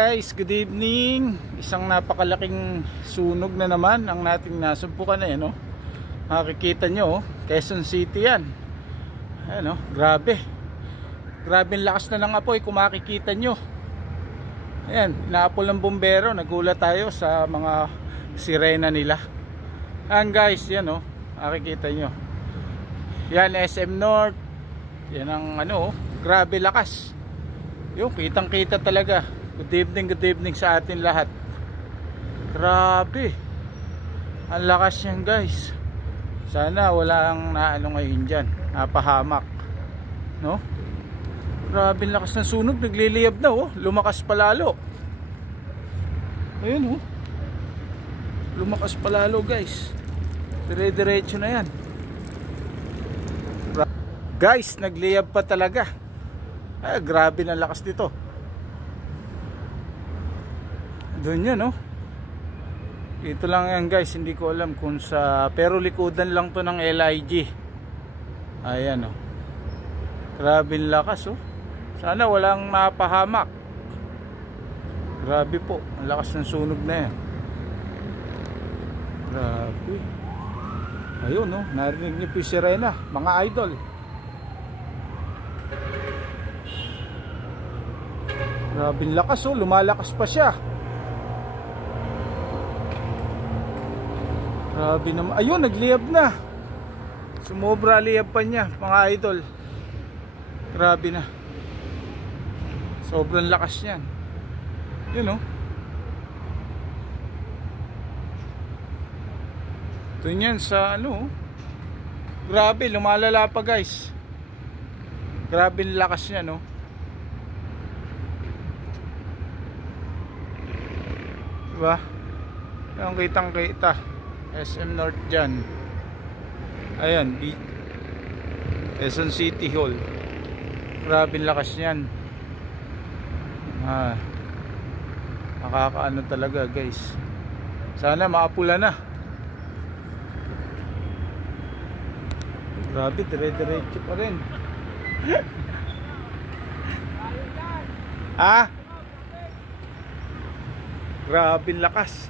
Guys, good evening. Isang napakalaking sunog na naman ang nating nasumpukan na yan, no? Makikita nyo, Quezon City yan. Ayan, no? Grabe. Grabe ang lakas na ng apoy kung makikita nyo. Ayan, inaapol ng bumbero. Nagulat tayo sa mga sirena nila. Ayan guys, yan, no? Makikita nyo. Yan, SM North. Yan ang grabe lakas. Yung kitang kita talaga. Good evening sa atin lahat. Grabe. Ang lakas yan guys. Sana walang naano ngayon dyan. Napahamak, no? Grabe ang lakas ng sunog. Nagliliyab na, oh. Lumakas palalo. Ayun, oh. Lumakas palalo guys. Dire-diretso na yan. Guys, nagliyab pa talaga. Ay, grabe na lakas dito. Doon yan, no? Ito lang yan guys, hindi ko alam kung sa, pero likudan lang to ng LIG. Ayan, oh. Grabe ang lakas, oh. Sana walang mapahamak. Grabe po, ang lakas ng sunog na yan. Grabe. Ayun, no? Narinig niyo po yung sirena, mga idol. Grabe ang lakas, oh. Lumalakas pa siya. Grabe naman. Ayun, nagliyab na. Sumobra liyab pa niya, mga idol. Grabe na. Sobrang lakas niyan. Yun, oh. Ito yan sa grabe, lumalala pa guys. Grabe ang lakas niya, no? Diba? Yung kitang kita. SM North dyan. Ayan, Quezon City Hall. Grabe lakas yan. Nakakaano talaga guys. Sana maapula na. Grabe, dire-diretso pa rin. Grabe lakas.